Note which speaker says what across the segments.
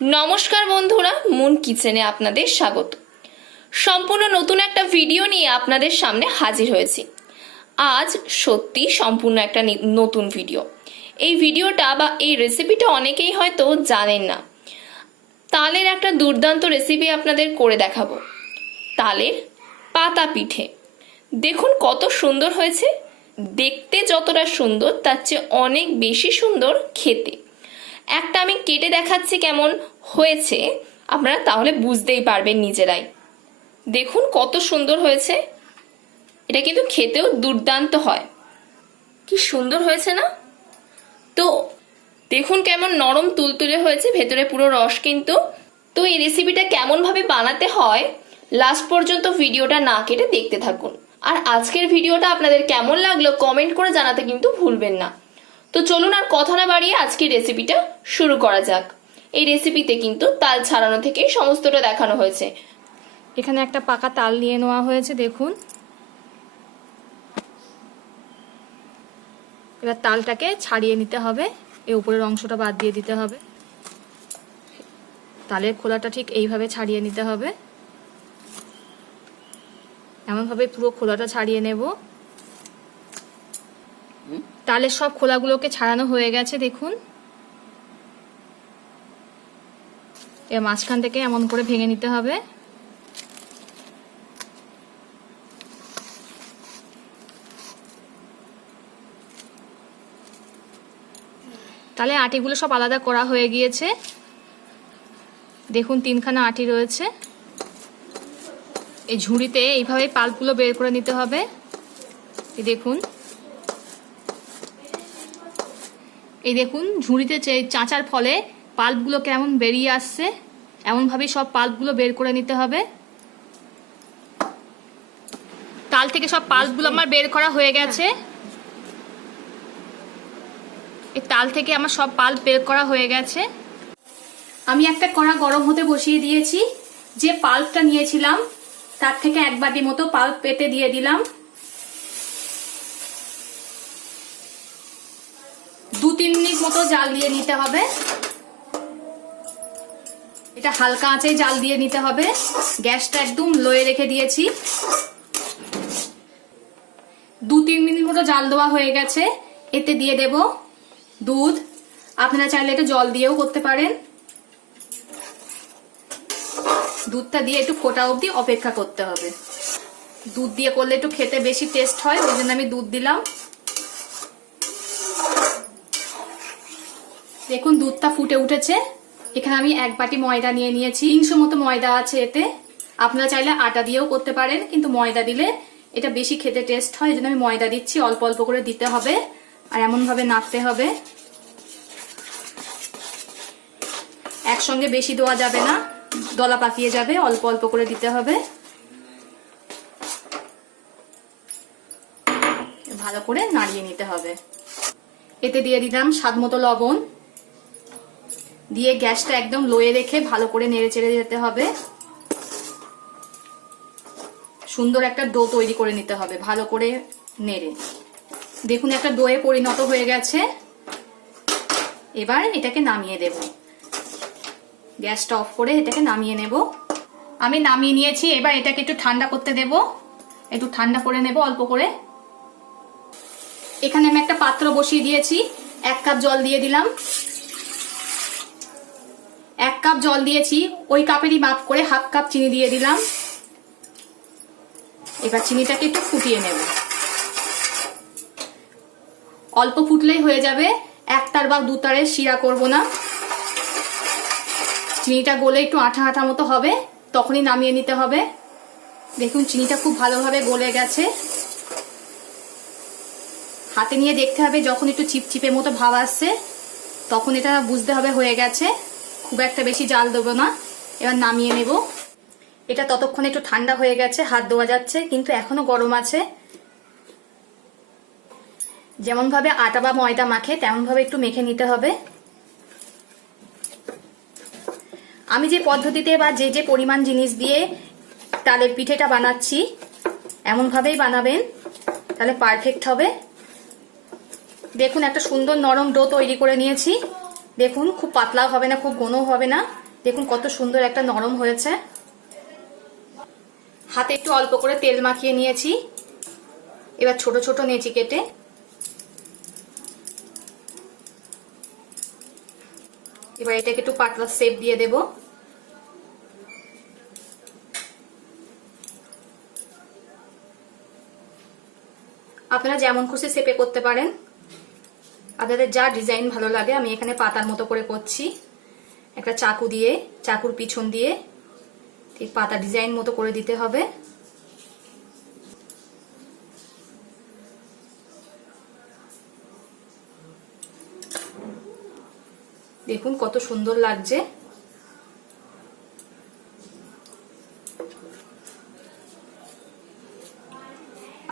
Speaker 1: নমস্কার বন্ধুরা, মুন কিচেনে আপনাদের স্বাগত। সম্পূর্ণ নতুন একটা ভিডিও নিয়ে আপনাদের সামনে হাজির হয়েছি। আজ সত্যি সম্পূর্ণ একটা নতুন ভিডিও। এই ভিডিওটা বা এই রেসিপিটা অনেকেই হয়তো জানেন না। তালের একটা দুর্দান্ত রেসিপি আপনাদের করে দেখাবো। তালের পাতা পিঠে। দেখুন কত সুন্দর হয়েছে। দেখতে যতটা সুন্দর, তার চেয়ে অনেক বেশি সুন্দর খেতে। একটা আমি কেটে দেখাচ্ছি কেমন হয়েছে, আপনারা তাহলে বুঝতেই পারবেন নিজেরাই। দেখুন কত সুন্দর হয়েছে। এটা কিন্তু খেতেও দুর্দান্ত হয়। কি সুন্দর হয়েছে না? তো দেখুন কেমন নরম তুলতুলে হয়েছে, ভেতরে পুরো রস কিন্তু। তো এই রেসিপিটা কেমনভাবে বানাতে হয় লাস্ট পর্যন্ত ভিডিওটা না কেটে দেখতে থাকুন। আর আজকের ভিডিওটা আপনাদের কেমন লাগল কমেন্ট করে জানাতে কিন্তু ভুলবেন না। তো চলুন আর কথা না বাড়িয়ে আজকের রেসিপিটা শুরু করা যাক। এই রেসিপিতে কিন্তু তাল ছাড়ানো থেকে সমস্তটা দেখানো হয়েছে।
Speaker 2: এখানে একটা পাকা তাল নিয়ে নেওয়া হয়েছে, দেখুন। এবার তালটাকে ছাড়িয়ে নিতে হবে। এই উপরের অংশটা বাদ দিয়ে দিতে হবে। তালের খোলাটা ঠিক এইভাবে ছাড়িয়ে নিতে হবে। এমনভাবে পুরো খোলাটা ছাড়িয়ে নেব। তালের সব খোলাগুলোকে ছাড়ানো হয়ে গেছে, দেখুন। এবার মাঝখান থেকে এমন করে ভেঙে নিতে হবে। তাহলে আটিগুলো সব আলাদা করা হয়ে গিয়েছে। দেখুন, তিনখানা আটি রয়েছে। এই ঝুড়িতে এইভাবে পাল্পগুলো বের করে নিতে হবে। দেখুন এই দেখুন, ঝুড়িতে চাঁচার ফলে পাল্পগুলো কেমন বেরিয়ে আসছে, এমনভাবেই সব পাল্পগুলো বের করে নিতে হবে। তাল থেকে সব পাল্পগুলো আমার বের করা হয়ে গেছে। এই তাল থেকে আমার সব পাল্প বের করা হয়ে গেছে। আমি একটা কড়া গরম হতে বসিয়ে দিয়েছি। যে পাল্পটা নিয়েছিলাম, তার থেকে এক বাটি মতো পাল্প পেতে দিয়ে দিলাম। দু তিন মিনিট মতো জাল দিয়ে নিতে হবে। এটা হালকা আঁচে জাল দিয়ে নিতে হবে। গ্যাসটা একদম লোয়ে রেখে দিয়েছি। দু তিন মিনিট মতো জাল দেওয়া হয়ে গেছে। এতে দিয়ে দেব দুধ। আপনারা চাইলে একটু জল দিয়েও করতে পারেন। দুধটা দিয়ে একটু ফোটা অবধি অপেক্ষা করতে হবে। দুধ দিয়ে করলে একটু খেতে বেশি টেস্ট হয়, ওই জন্য আমি দুধ দিলাম। দেখুন, দুধটা ফুটে উঠেছে। এখানে আমি এক বাটি ময়দা নিয়ে নিয়েছি। তিনশো মতো ময়দা আছে এতে। আপনারা চাইলে আটা দিয়েও করতে পারেন, কিন্তু ময়দা দিলে এটা বেশি খেতে টেস্ট হয় এই জন্য আমি ময়দা দিচ্ছি, অল্প অল্প করে দিতে হবে। আর এমন ভাবে নাড়তে হবে। একসঙ্গে বেশি দেওয়া যাবে না, দলা পাকিয়ে যাবে, অল্প অল্প করে দিতে হবে। ভালো করে নাড়িয়ে নিতে হবে। এতে দিয়ে দিলাম স্বাদ মতো লবণ। দিয়ে গ্যাসটা একদম লোয়ে রেখে ভালো করে নেড়ে চেড়ে যেতে হবে। সুন্দর একটা ডো তৈরি করে নিতে হবে, ভালো করে নেড়ে। দেখুন, একটা ডোয়ে পরিণত হয়ে গেছে। এবার এটাকে নামিয়ে দেব। গ্যাসটা অফ করে এটাকে নামিয়ে নেব। আমি নামিয়ে নিয়েছি, এবার এটাকে একটু ঠান্ডা করতে দেব। একটু ঠান্ডা করে নেব অল্প করে। এখানে আমি একটা পাত্র বসিয়ে দিয়েছি, এক কাপ জল দিয়ে দিলাম। এক কাপ জল দিয়েছি, ওই কাপেরই মাপ করে হাফ কাপ চিনি দিয়ে দিলাম। এবার চিনিটাকে একটু ফুটিয়ে নেব। অল্প ফুটলেই হয়ে যাবে একটার বা দুতারের শিরা করব না। চিনিটা গলে একটু আঠা আঠা মতো হবে, তখনই নামিয়ে নিতে হবে। দেখুন, চিনিটা খুব ভালোভাবে গলে গেছে। হাতে নিয়ে দেখতে হবে, যখন একটু চিপচিপে মতো ভাব আসছে, তখন এটা বুঝতে হবে হয়ে গেছে। খুব একটা বেশি জাল দেবো না। এবার নামিয়ে নেব। এটা ততক্ষণ একটু ঠান্ডা হয়ে গেছে, হাত দেওয়া যাচ্ছে, কিন্তু এখনও গরম আছে। যেমন ভাবে আটা বা ময়দা মাখে তেমন ভাবে একটু মেখে নিতে হবে। আমি যে পদ্ধতিতে বা যে যে পরিমাণ জিনিস দিয়ে তালের পিঠেটা বানাচ্ছি এমন ভাবেই বানাবেন, তাহলে পারফেক্ট হবে। দেখুন, একটা সুন্দর নরম ডো তৈরি করে নিয়েছি। দেখুন, খুব পাতলাও হবে না, খুব ঘনও হবে না। দেখুন, কত সুন্দর একটা নরম হয়েছে। হাতে একটু অল্প করে তেল মাখিয়ে নিয়েছি। এবার ছোট ছোট নেচি কেটে। এবার এটাকে একটু পাতলা শেপ দিয়ে দেব। আপনারা যেমন খুশি শেপে করতে পারেন। আপনাদের যা ডিজাইন ভালো লাগে, আমি এখানে পাতার মতো করে করছি। একটা চাকু দিয়ে, চাকুর পিছন দিয়ে ঠিক পাতা ডিজাইন মতো করে দিতে হবে। দেখুন কত সুন্দর লাগছে।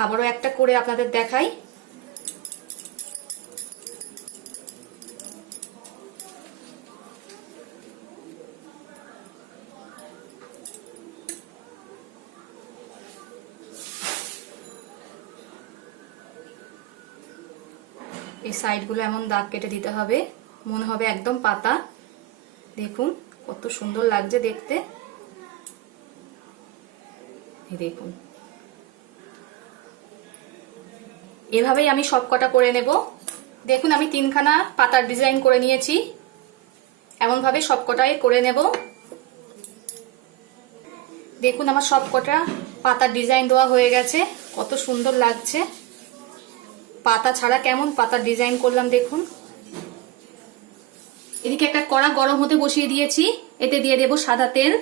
Speaker 2: আবারও একটা করে আপনাদের দেখাই। এই সাইডগুলো এমন দাগ কেটে দিতে হবে। মনে হবে একদম পাতা। দেখুন, কত সুন্দর লাগছে দেখতে। দেখুন। এভাবেই আমি সব কটা করে নেব। দেখুন, আমি তিনখানা পাতার ডিজাইন করে নিয়েছি। এমনভাবে সব কটাই করে নেব। দেখুন, আমার সব কটা পাতার ডিজাইন দেওয়া হয়ে গেছে। কত সুন্দর লাগছে। পাতা ছাড়া কেমন পাতার ডিজাইন করলাম দেখুন। এদিকে একটা কড়া গরম হতে বসিয়ে দিয়েছি, এতে দিয়ে দেব সাদা তেল।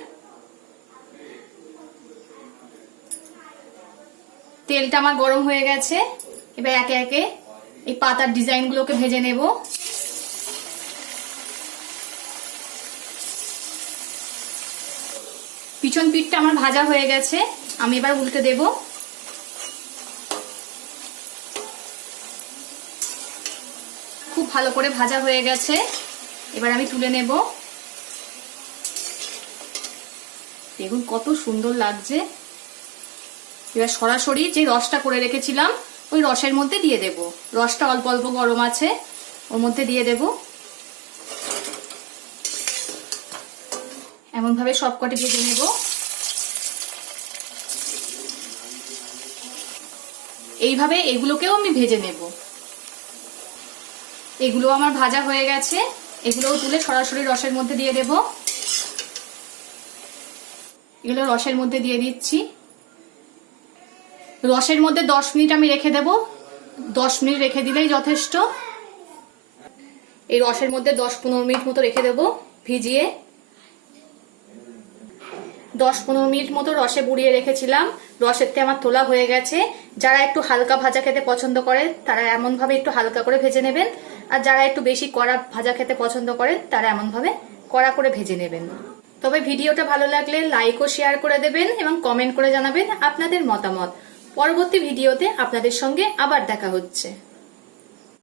Speaker 2: তেলটা আমার গরম হয়ে গেছে, এবার একে একে এই পাতার ডিজাইনগুলোকে ভেজে নেব। পিছন পিঠটা আমার ভাজা হয়ে গেছে, আমি এবার উল্টে দেবো। খুব ভালো করে ভাজা হয়ে গেছে। এবার আমি তুলে নেব। দেখুন কত সুন্দর লাগছে। এবার সরাসরি যে রসটা করে রেখেছিলাম, ওই রসের মধ্যে দিয়ে দেব। রসটা অল্প অল্প গরম আছে, ওর মধ্যে দিয়ে দেব। এমনভাবে সবকটি ভেজে নেব। এইভাবে এগুলোকেও আমি ভেজে নেব। এগুলো আমার ভাজা হয়ে গেছে। এগুলোও তুলে সরাসরি রসের মধ্যে দিয়ে দেব। এগুলো রসের মধ্যে দিয়ে দিচ্ছি। রসের মধ্যে দশ মিনিট আমি রেখে দেব। দশ মিনিট রেখে দিলেই যথেষ্ট। এই রসের মধ্যে দশ পনেরো মিনিট মতো রেখে দেব ভিজিয়ে। দশ পনেরো মিনিট মতো রসে বুড়িয়ে রেখেছিলাম। রসেরতে আমার তোলা হয়ে গেছে। যারা একটু হালকা ভাজা খেতে পছন্দ করে, তারা এমনভাবে একটু হালকা করে ভেজে নেবেন। আর যারা একটু বেশি কড়া ভাজা খেতে পছন্দ করেন তারা এমনভাবে কড়া করে ভেজে নেবেন। তবে ভিডিওটা ভালো লাগলে লাইক ও শেয়ার করে দেবেন এবং কমেন্ট করে জানাবেন আপনাদের মতামত। পরবর্তী ভিডিওতে আপনাদের সঙ্গে আবার দেখা হচ্ছে।